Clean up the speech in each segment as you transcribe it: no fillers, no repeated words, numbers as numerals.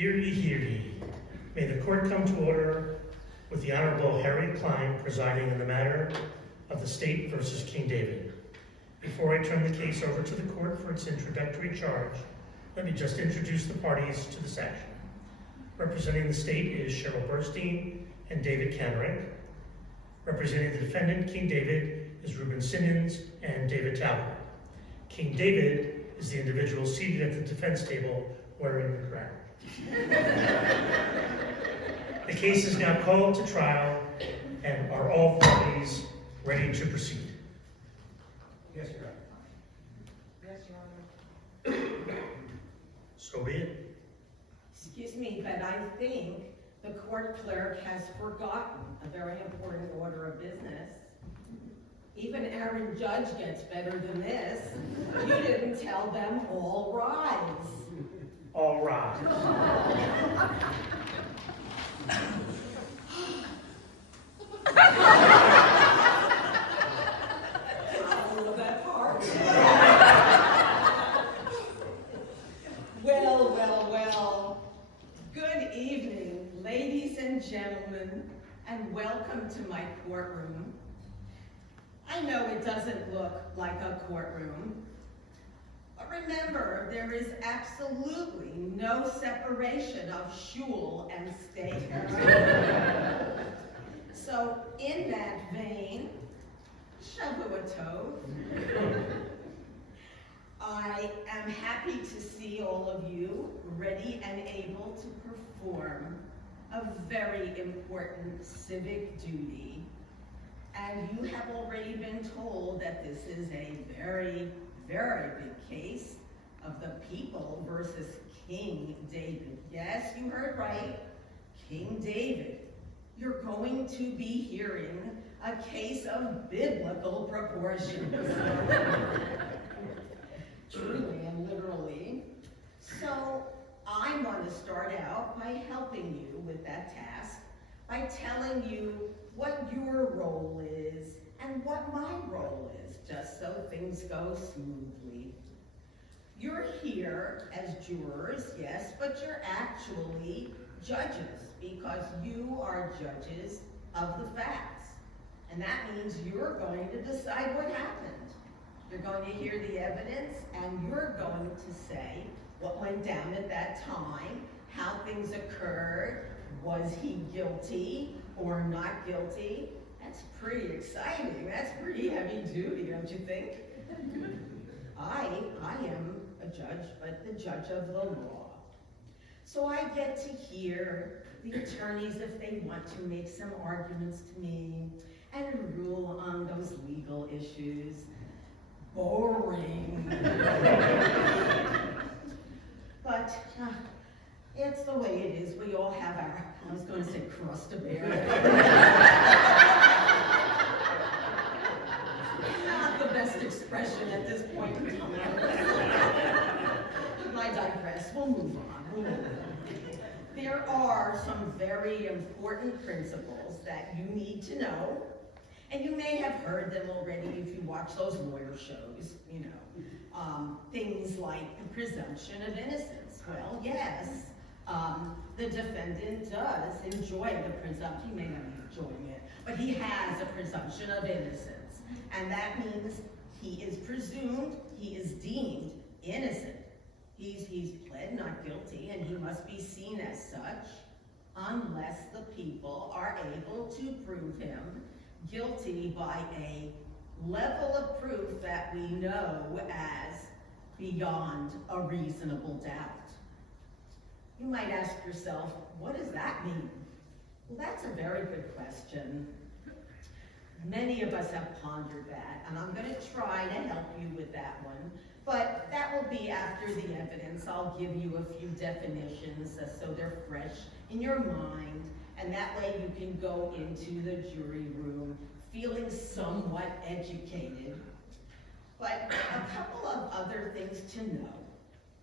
Hear ye, hear ye. May the court come to order with the Honorable Harriet Klein presiding in the matter of the State versus King David. Before I turn the case over to the court for its introductory charge, let me just introduce the parties to this action. Representing the state is Cheryl Burstein and David Canerick. Representing the defendant, King David, is Reuben Simmons and David Talbot. King David is the individual seated at the defense table wearing the crown. The case is now called to trial, and are all parties ready to proceed? Yes, Your Honor. Yes, Your Honor. So be it. Excuse me, but I think the court clerk has forgotten a very important order of business. Even Aaron Judge gets better than this. You didn't tell them all rise. All right. I love that part. Well. Good evening, ladies and gentlemen, and welcome to my courtroom. I know it doesn't look like a courtroom, but remember, there is absolutely no separation of shul and state. So, in that vein, Shavua Tov. I am happy to see all of you ready and able to perform a very important civic duty. And you have already been told that this is a very, very big case of the people versus King David. Yes, you heard right, King David. You're going to be hearing a case of biblical proportions. Truly and literally. So I want to start out by helping you with that task by telling you what your role is and what my role is, just so things go smoothly. You're here as jurors, yes, but you're actually judges because you are judges of the facts. And that means you're going to decide what happened. You're going to hear the evidence, and you're going to say what went down at that time, how things occurred, was he guilty or not guilty? That's pretty exciting. That's pretty heavy duty, don't you think? I am a judge, but the judge of the law. So I get to hear the attorneys if they want to make some arguments to me and rule on those legal issues. Boring. But it's the way it is. We all have our, I was going to say crust to bear. Not the best expression at this point in time. I digress. We'll move on. There are some very important principles that you need to know. And you may have heard them already if you watch those lawyer shows, you know. Things like the presumption of innocence. Well, yes, the defendant does enjoy the presumption. He may not be enjoying it, but he has a presumption of innocence. And that means he is presumed, he is deemed innocent. He's pled not guilty, and he must be seen as such unless the people are able to prove him guilty by a level of proof that we know as beyond a reasonable doubt. You might ask yourself, what does that mean? Well, that's a very good question. Many of us have pondered that, and I'm going to try to help you with that one. But that will be after the evidence. I'll give you a few definitions so they're fresh in your mind, and that way you can go into the jury room feeling somewhat educated. But a couple of other things to know,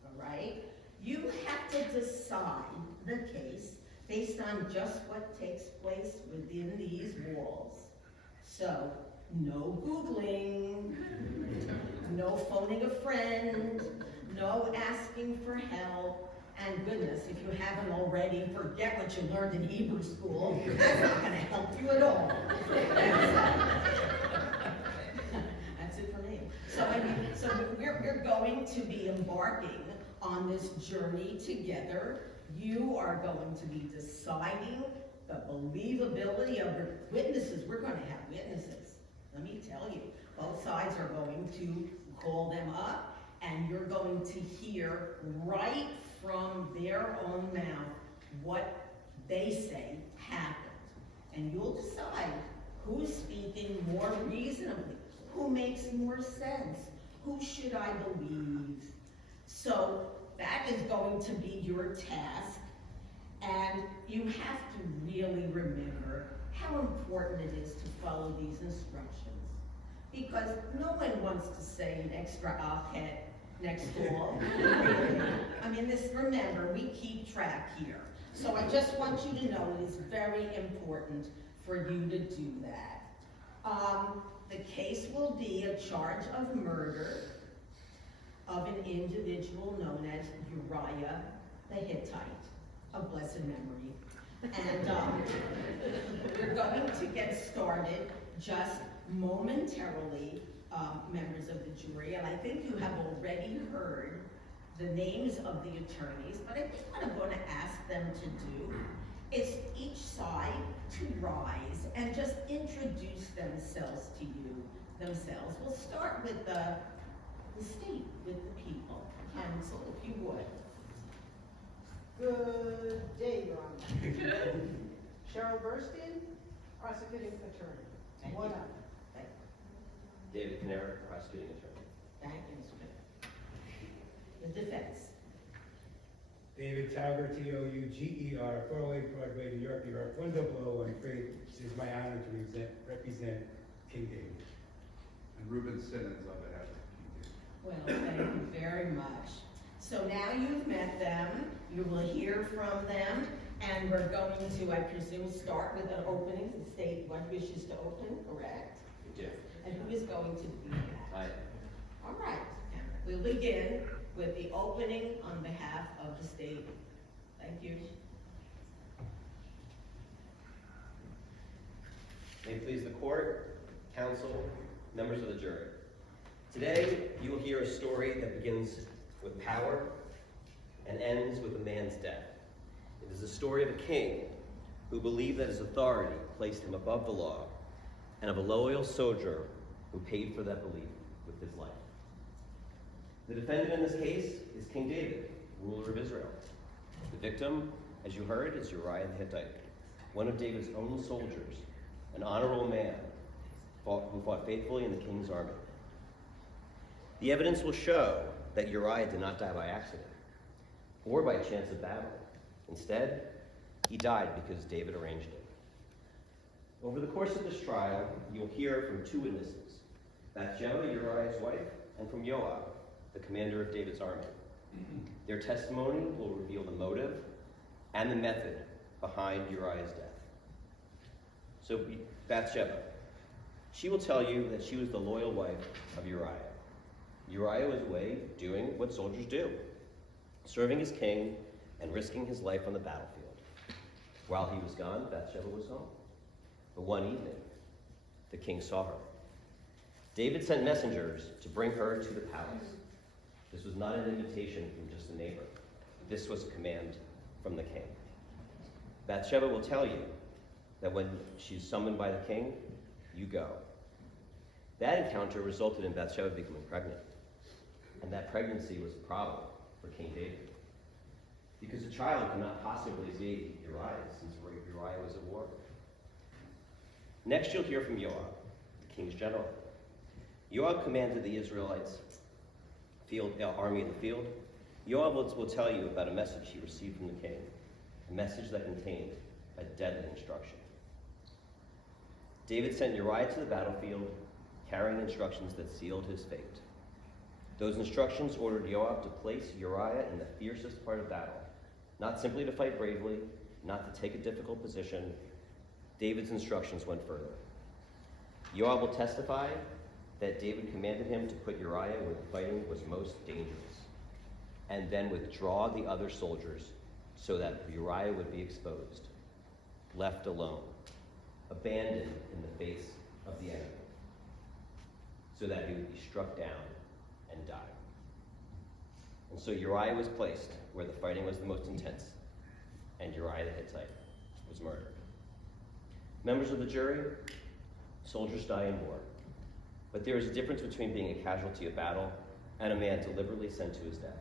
all right? You have to decide the case based on just what takes place within these walls. So, no Googling, no phoning a friend, no asking for help, And goodness, if you haven't already, forget what you learned in Hebrew school. That's not going to help you at all. That's it for me. So we're going to be embarking on this journey together. You are going to be deciding the believability of your witnesses. We're going to have witnesses. Let me tell you, both sides are going to call them up, and you're going to hear right from their own mouth what they say happened. And you'll decide who's speaking more reasonably, who makes more sense, who should I believe. So that is going to be your task, and you have to really remember how important it is to follow these instructions, because no one wants to say an extra achet next fall. I mean, remember, we keep track here. So I just want you to know it is very important for you to do that. The case will be a charge of murder of an individual known as Uriah the Hittite, of blessed memory. And we're going to get started just momentarily, members of the jury, and I think you have already heard the names of the attorneys, but I think what I'm going to ask them to do is each side to rise and just introduce themselves to you themselves. We'll start with the state, with the people. Counsel, if you would. Good day, Your Honor. Cheryl Burstein, prosecuting attorney. Thank What you. up? Thank David Canera, prosecuting attorney. thank you, Mr. Bennett. The defense. David Tauger, T-O-U-G-E-R, 408 Broadway, New York, New York, 10013. It is my honor to represent King David. And Ruben Simmons on behalf of King David. Well, thank you very much. So now you've met them, you will hear from them, and we're going to, I presume, start with an opening. The state, what wishes to open, correct? We do. And who is going to do that? Aye. All right, we'll begin with the opening on behalf of the state. Thank you. May it please the court, counsel, members of the jury. Today, you will hear a story that begins with power and ends with a man's death. It is the story of a king who believed that his authority placed him above the law, and of a loyal soldier who paid for that belief with his life. The defendant in this case is King David, ruler of Israel. The victim, as you heard, is Uriah the Hittite, one of David's own soldiers, an honorable man who fought faithfully in the king's army. The evidence will show that Uriah did not die by accident or by chance of battle. Instead, he died because David arranged it. Over the course of this trial, you'll hear from two witnesses, Bathsheba, Uriah's wife, and from Joab, the commander of David's army. Their testimony will reveal the motive and the method behind Uriah's death. So Bathsheba, she will tell you that she was the loyal wife of Uriah. Uriah was away doing what soldiers do, serving his king and risking his life on the battlefield. While he was gone, Bathsheba was home. But one evening, the king saw her. David sent messengers to bring her to the palace. This was not an invitation from just a neighbor. This was a command from the king. Bathsheba will tell you that when she's summoned by the king, you go. That encounter resulted in Bathsheba becoming pregnant. And that pregnancy was a problem for King David, because a child could not possibly be Uriah, since Uriah was at war. Next, you'll hear from Joab, the king's general. Joab commanded the Israelites' army in the field. Joab will tell you about a message he received from the king, a message that contained a deadly instruction. David sent Uriah to the battlefield, carrying instructions that sealed his fate. Those instructions ordered Joab to place Uriah in the fiercest part of battle, not simply to fight bravely, not to take a difficult position. David's instructions went further. Joab will testify that David commanded him to put Uriah where the fighting was most dangerous. and then withdraw the other soldiers so that Uriah would be exposed, left alone, abandoned in the face of the enemy, so that he would be struck down and die. And so Uriah was placed where the fighting was the most intense, and Uriah the Hittite was murdered. Members of the jury, soldiers die in war, but there is a difference between being a casualty of battle and a man deliberately sent to his death.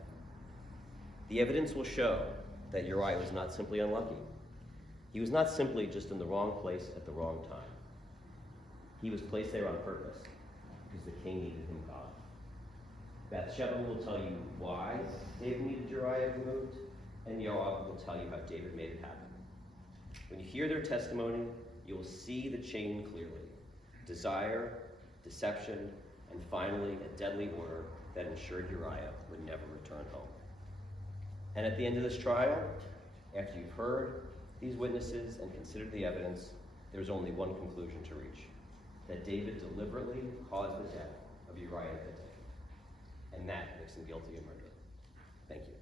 The evidence will show that Uriah was not simply unlucky. He was not simply just in the wrong place at the wrong time. He was placed there on purpose because the king needed him gone. Bathsheba will tell you why David needed Uriah removed, and Joab will tell you how David made it happen. When you hear their testimony, you will see the chain clearly. Desire, deception, and finally a deadly order that ensured Uriah would never return home. And at the end of this trial, after you've heard these witnesses and considered the evidence, there's only one conclusion to reach: that David deliberately caused the death of Uriah the Hittite, and that makes him guilty of murder. Thank you.